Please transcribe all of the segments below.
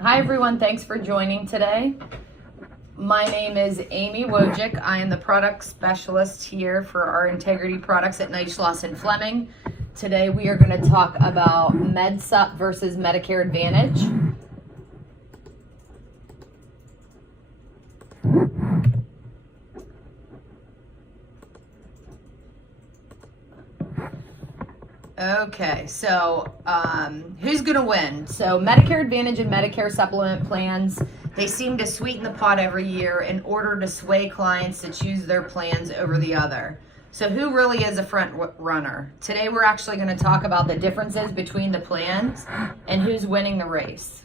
Hi everyone, thanks for joining today. My name is Amy Wojcik. I am the product specialist here for our integrity products at Knight, Schloss & Fleming. Today we are going to talk about Supp versus Medicare Advantage. Okay, so who's going to win? So Medicare Advantage and Medicare Supplement plans, they seem to sweeten the pot every year in order to sway clients to choose their plans over the other. So who really is a front runner? Today we're actually going to talk about the differences between the plans and who's winning the race.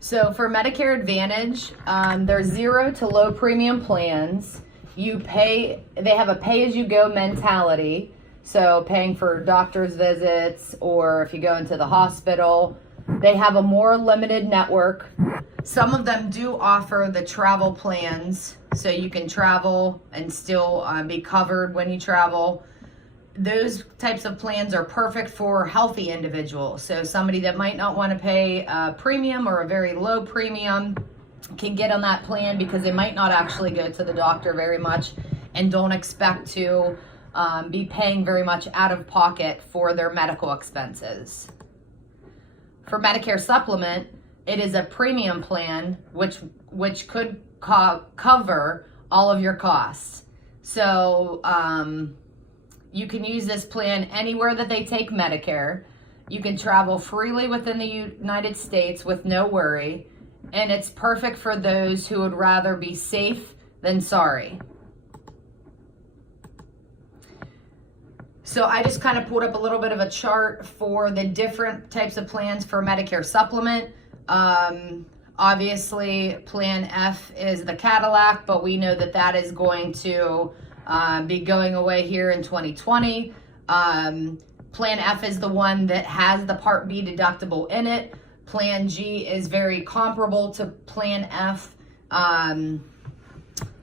So for Medicare Advantage, they're zero to low premium plans. They have a pay-as-you-go mentality. So paying for doctor's visits or if you go into the hospital. They have a more limited network. Some of them do offer the travel plans, so you can travel and still be covered when you travel. Those types of plans are perfect for healthy individuals. So somebody that might not want to pay a premium or a very low premium can get on that plan because they might not actually go to the doctor very much and don't expect to be paying very much out of pocket for their medical expenses. For Medicare Supplement, it is a premium plan which could cover all of your costs. So you can use this plan anywhere that they take Medicare. You can travel freely within the United States with no worry, and it's perfect for those who would rather be safe than sorry. So I just kind of pulled up a little bit of a chart for the different types of plans for Medicare Supplement. Obviously, Plan F is the Cadillac, but we know that that is going to be going away here in 2020. Plan F is the one that has the Part B deductible in it. Plan G is very comparable to Plan F.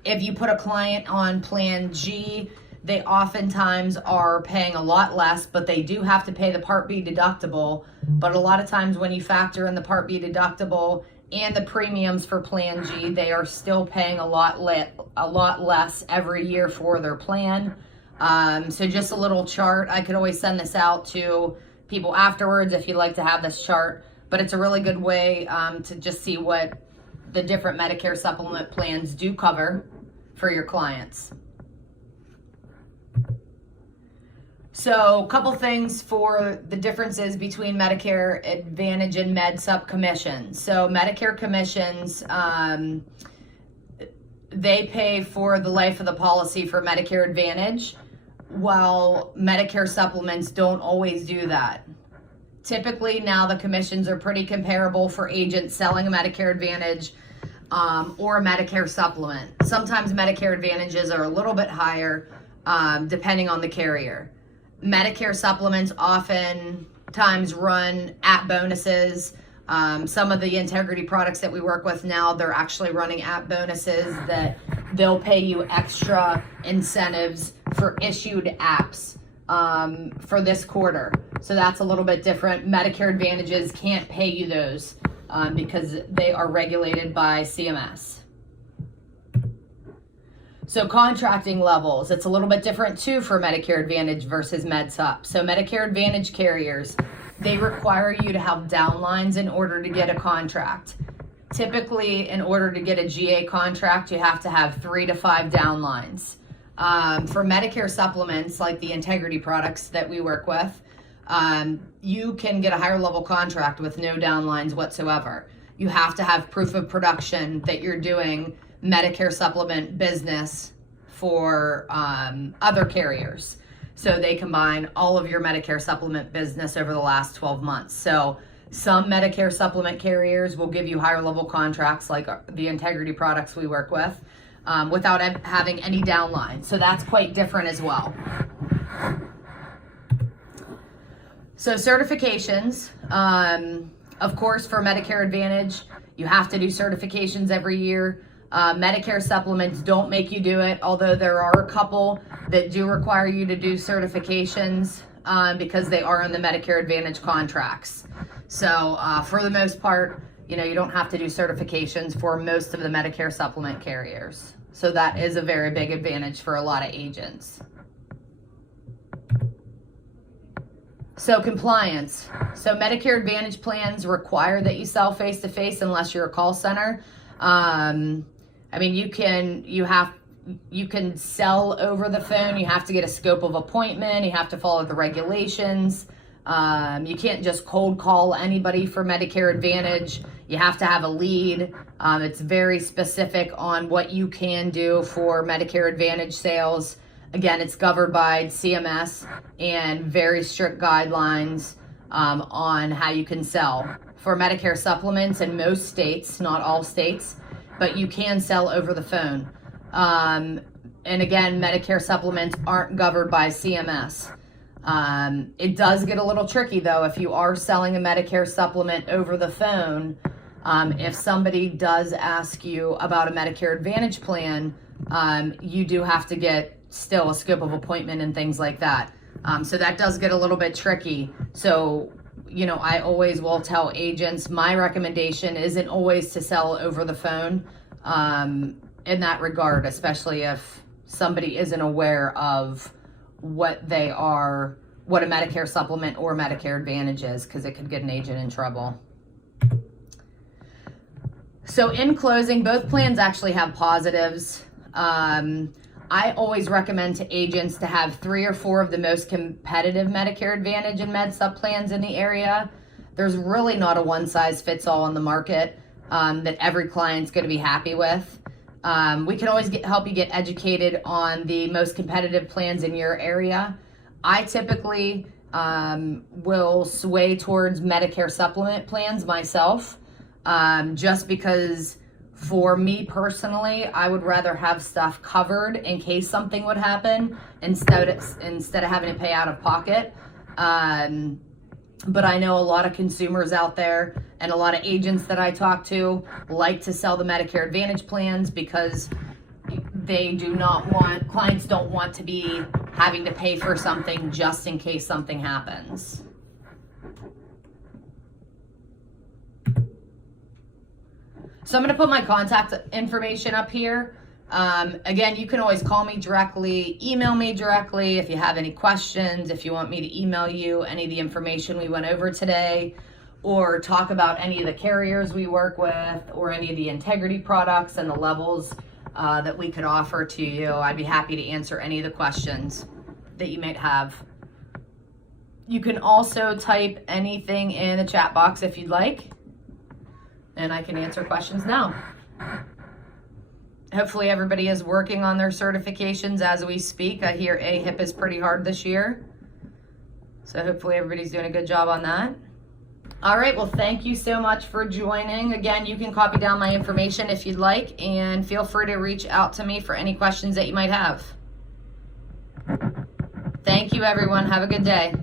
If you put a client on Plan G, they oftentimes are paying a lot less, but they do have to pay the Part B deductible. But a lot of times when you factor in the Part B deductible and the premiums for Plan G, they are still paying a lot less every year for their plan. So just a little chart. I could always send this out to people afterwards if you'd like to have this chart, but it's a really good way to just see what the different Medicare Supplement plans do cover for your clients. So a couple things for the differences between Medicare Advantage and Supp commissions. So Medicare commissions, they pay for the life of the policy for Medicare Advantage, while Medicare Supplements don't always do that. Typically now the commissions are pretty comparable for agents selling a Medicare Advantage or a Medicare Supplement. Sometimes Medicare Advantages are a little bit higher depending on the carrier. Medicare Supplements oftentimes run at bonuses. Some of the integrity products that we work with now, they're actually running at bonuses that they'll pay you extra incentives for issued apps for this quarter. So that's a little bit different. Medicare Advantages can't pay you those because they are regulated by CMS. So contracting levels, it's a little bit different too for Medicare Advantage versus Supp. So Medicare Advantage carriers, they require you to have downlines in order to get a contract. Typically, in order to get a GA contract, you have to have 3 to 5 downlines. For Medicare Supplements, like the integrity products that we work with, you can get a higher level contract with no downlines whatsoever. You have to have proof of production that you're doing Medicare Supplement business for other carriers. So they combine all of your Medicare Supplement business over the last 12 months. So some Medicare Supplement carriers will give you higher level contracts like the integrity products we work with without having any downline. So that's quite different as well. So certifications, of course, for Medicare Advantage, You have to do certifications every year. Medicare supplements don't make you do it, although there are a couple that do require you to do certifications because they are in the Medicare Advantage contracts. So for the most part, you don't have to do certifications for most of the Medicare supplement carriers. So that is a very big advantage for a lot of agents. So compliance. So Medicare Advantage plans require that you sell face-to-face unless you're a call center. You can sell over the phone. You have to get a scope of appointment. You have to follow the regulations. You can't just cold call anybody for Medicare Advantage. You have to have a lead. It's very specific on what you can do for Medicare Advantage sales. Again, it's governed by CMS and very strict guidelines on how you can sell. For Medicare supplements in most states, not all states, but you can sell over the phone. And again, Medicare supplements aren't governed by CMS. It does get a little tricky though if you are selling a Medicare supplement over the phone. If somebody does ask you about a Medicare Advantage plan, you do have to get still a scope of appointment and things like that. So that does get a little bit tricky. So, I always will tell agents, my recommendation isn't always to sell over the phone in that regard, especially if somebody isn't aware of what a Medicare supplement or Medicare Advantage is, because it could get an agent in trouble. So in closing, both plans actually have positives. I always recommend to agents to have 3 or 4 of the most competitive Medicare Advantage and Med Supp plans in the area. There's really not a one-size-fits-all on the market that every client's going to be happy with. We can always help you get educated on the most competitive plans in your area. I typically will sway towards Medicare Supplement plans myself, just because for me personally, I would rather have stuff covered in case something would happen instead of having to pay out of pocket. But I know a lot of consumers out there and a lot of agents that I talk to like to sell the Medicare Advantage plans because clients don't want to be having to pay for something just in case something happens. So I'm going to put my contact information up here. Again, you can always call me directly, email me directly if you have any questions, if you want me to email you any of the information we went over today, or talk about any of the carriers we work with, or any of the integrity products and the levels that we could offer to you. I'd be happy to answer any of the questions that you might have. You can also type anything in the chat box if you'd like, and I can answer questions now. Hopefully everybody is working on their certifications as we speak. I hear AHIP is pretty hard this year. So hopefully everybody's doing a good job on that. All right, well, thank you so much for joining. Again, you can copy down my information if you'd like, and feel free to reach out to me for any questions that you might have. Thank you, everyone. Have a good day.